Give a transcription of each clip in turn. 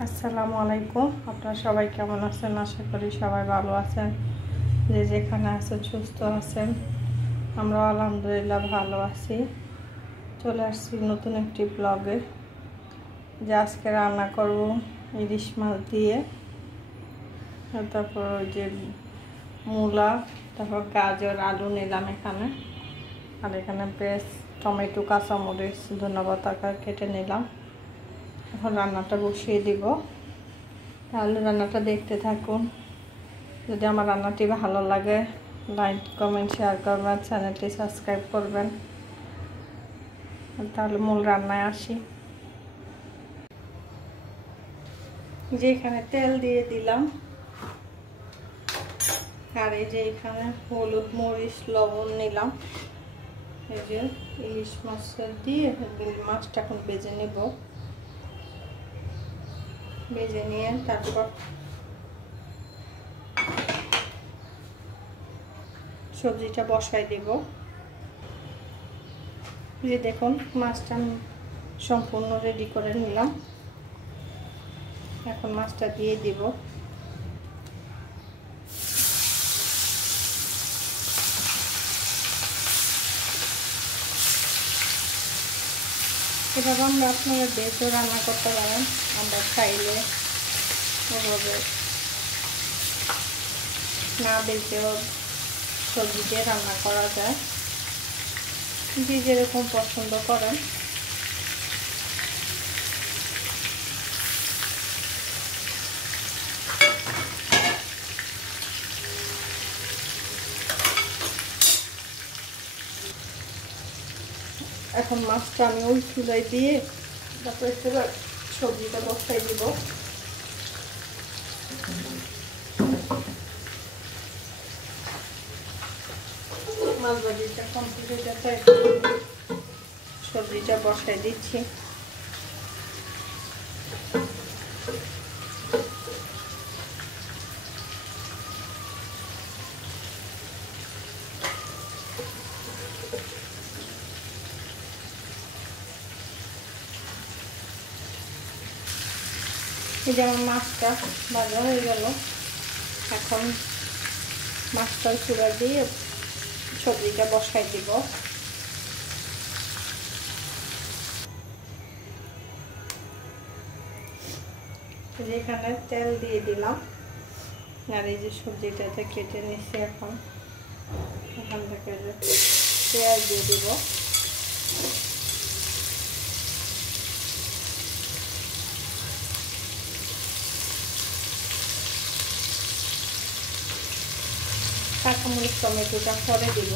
আসসালামু আলাইকুম। আপনারা সবাই কেমন আছেন? আশা করি সবাই ভালো আছেন, যে যেখানে আছেন সুস্থ আছেন। আমরা আলহামদুলিল্লাহ ভালো আছি। চলে আসছি নতুন একটি ব্লগে, যে আজকে রান্না করব ইলিশ মাছ দিয়ে, তারপর ওই যে মূলা, তারপর গাজর, আলু নিলাম এখানে, আর এখানে পেঁয়াজ, টমেটো, কাঁচামরিচ, ধন্যবাদ কেটে নিলাম। এখন রান্নাটা বসিয়ে দিব। তাহলে রান্নাটা দেখতে থাকুন। যদি আমার রান্নাটি ভালো লাগে, লাইক, কমেন্ট, শেয়ার করবেন, চ্যানেলটি সাবস্ক্রাইব করবেন। তাহলে মূল রান্নায় আসি। যে এখানে তেল দিয়ে দিলাম, আর এই যে এখানে হলুদ, মরিচ, লবণ নিলাম। এই যে ইলিশ মাছটা দিয়ে মাছটা এখন ভেজে নেব। ভেজে নিয়ে তারপর সবজিটা বসাই দেব। যে দেখুন মাছটা সম্পূর্ণ রেডি করে নিলাম। এখন মাছটা দিয়ে দিব। এভাবে আমরা আপনারা বেজেও রান্না করতে পারেন। আমরা চাইলে ওভাবে না বেজেও সবজি দিয়ে রান্না করা যায়, যে যেরকম পছন্দ করেন। এখন মাছটা আমি ওই চুলায় দিয়ে তারপরে সবজিটা বসাই দিব। মাছ ভাজিটা কমপ্লিট হয়ে যাচ্ছে, সবজিটা বসাই দিচ্ছি। এই যে আমার মাছটা ভাজা হয়ে গেল। এখন মাছটা চুলা দিয়ে সবজিটা বসাই দিব। এখানে তেল দিয়ে দিলাম, আর এই যে সবজিটাতে কেটে নিচ্ছি। এখন এখান থেকে পেঁয়াজ দিয়ে দিব। কাঁচামরিচ, টমেটোটা পরে দিব।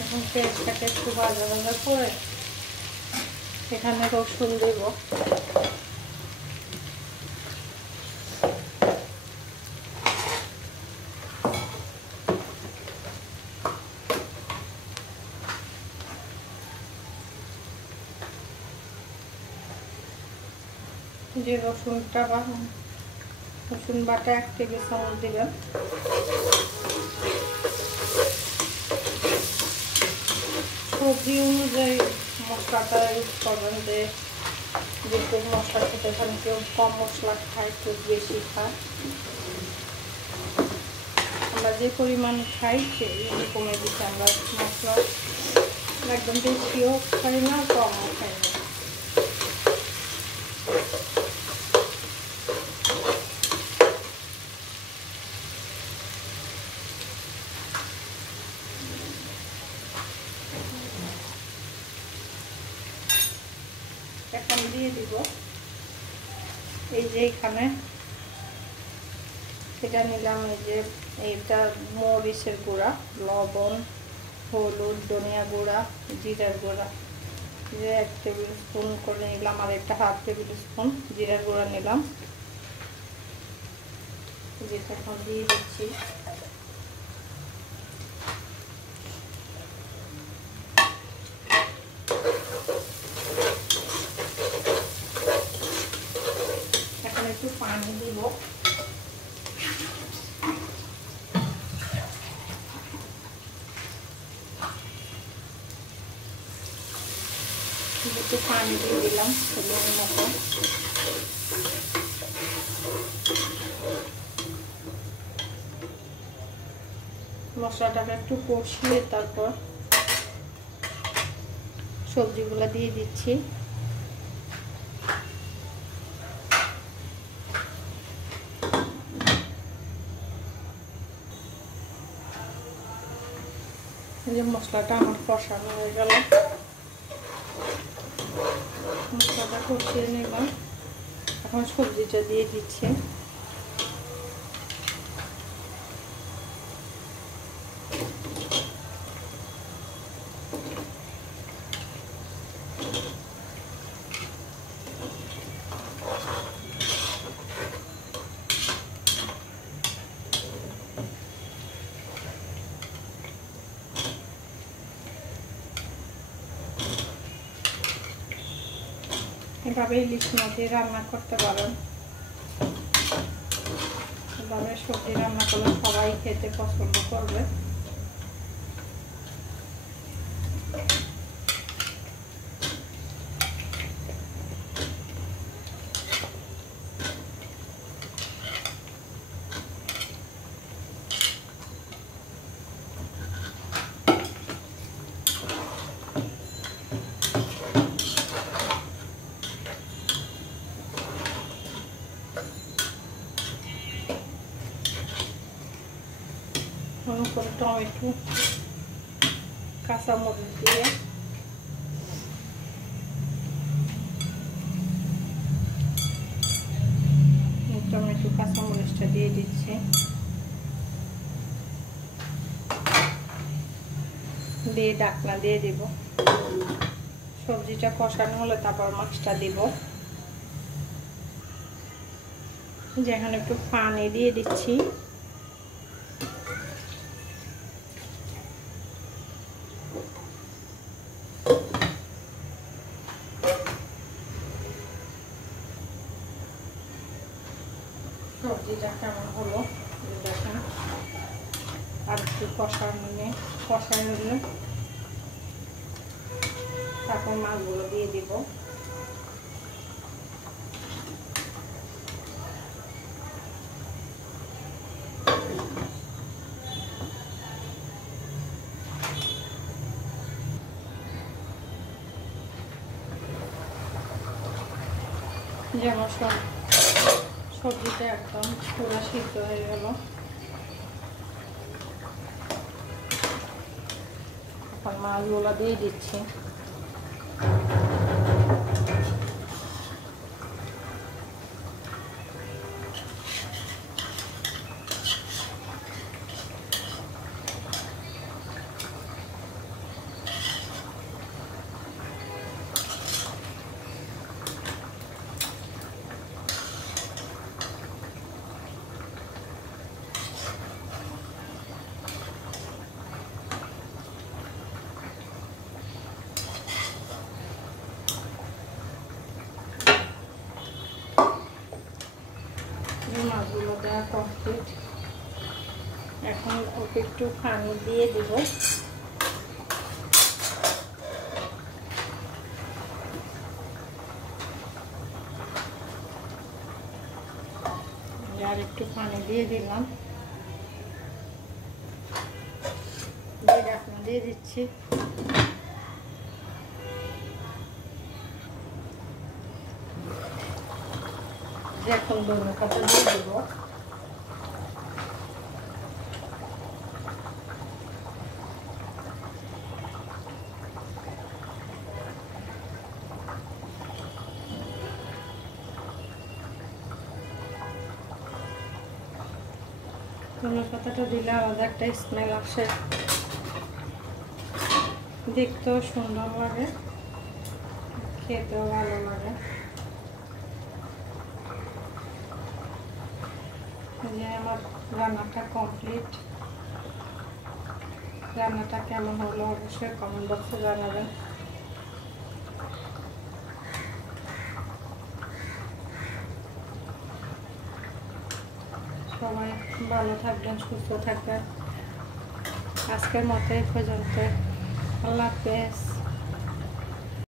এখন পেঁয়াজটাকে একটু ভাজা ভাজা করে এখানে রসুন দেব। যে রসুন বাটা 1 টেবিল চামচ দিবেন। সবজি অনুযায়ী মশলাটা ইউজ করবেন, যে যেটুকু মশলা খেতে চান, কেউ কম মশলা খায়, কেউ বেশি খায়। আমরা যে পরিমাণ খাই সেই কমে দিচ্ছি। আমরা মশলা একদম বেশিও খাই না, কমও খাই না। এখন দিয়ে দিব এই যে এখানে এটা নিলাম। এই যে এইটা মরিচের গুঁড়া, লবণ, হলুদ, ধনিয়া গুঁড়া, জিরার গুঁড়া, যে 1 টেবিল স্পুন করে নিলাম। আর একটা 1/2 টেবিল স্পুন জিরার গুঁড়া নিলাম। যেটা এখন দিয়ে দিচ্ছি। এখন একটু পানি দিব। একটু পানি দিয়ে দিলাম পরিমাণ মতো। মশলাটাকে একটু কষিয়ে তারপর সবজিগুলো দিয়ে দিচ্ছি। এই যে মশলাটা আমার কষানো হয়ে গেল, মশলাটা কষিয়ে নিলাম। এখন সবজিটা দিয়ে দিচ্ছি। এভাবে ইলিশ মাছ দিয়ে রান্না করতে পারেন। এভাবে সবজি রান্না করলে সবাই খেতে পছন্দ করবে। করে টমেটো কাঁচামরিচ দিয়ে টমেটো কাঁচামরিচটা দিয়ে দিচ্ছি। দিয়ে ঢাকনা দিয়ে দিব। সবজিটা কষানো হলে তারপর মাছটা দিব। যেখানে একটু পানি দিয়ে দিচ্ছি। সবজিটা কেমন হলো দেখেন। আর একটু কষায় হলে তারপর মাছগুলো দিয়ে দিব। যেমন সবজিটা একদম পুরো সিদ্ধ হয়ে গেল। এখন মাছগুলো দিয়ে দিচ্ছি। মাছগুলো দেওয়া কমপ্লিট। এখন ওকে একটু পানি দিয়ে দিব। আর একটু পানি দিয়ে দিলাম। দিয়ে ঢাকনা দিয়ে দিচ্ছি। এখন ধনে পাতা দিয়ে দেব। ধনে পাতাটা দিলে আলাদা একটা স্মেল আসে, দেখতেও সুন্দর লাগে, খেতেও ভালো লাগে। যে আমার রান্নাটা কমপ্লিট। রান্নাটা কেমন হলো অবশ্যই কমেন্ট বক্সে জানাবেন। সবাই ভালো থাকবেন, সুস্থ থাকবেন। আজকের মতো এই পর্যন্ত। আল্লাহ হাফেজ।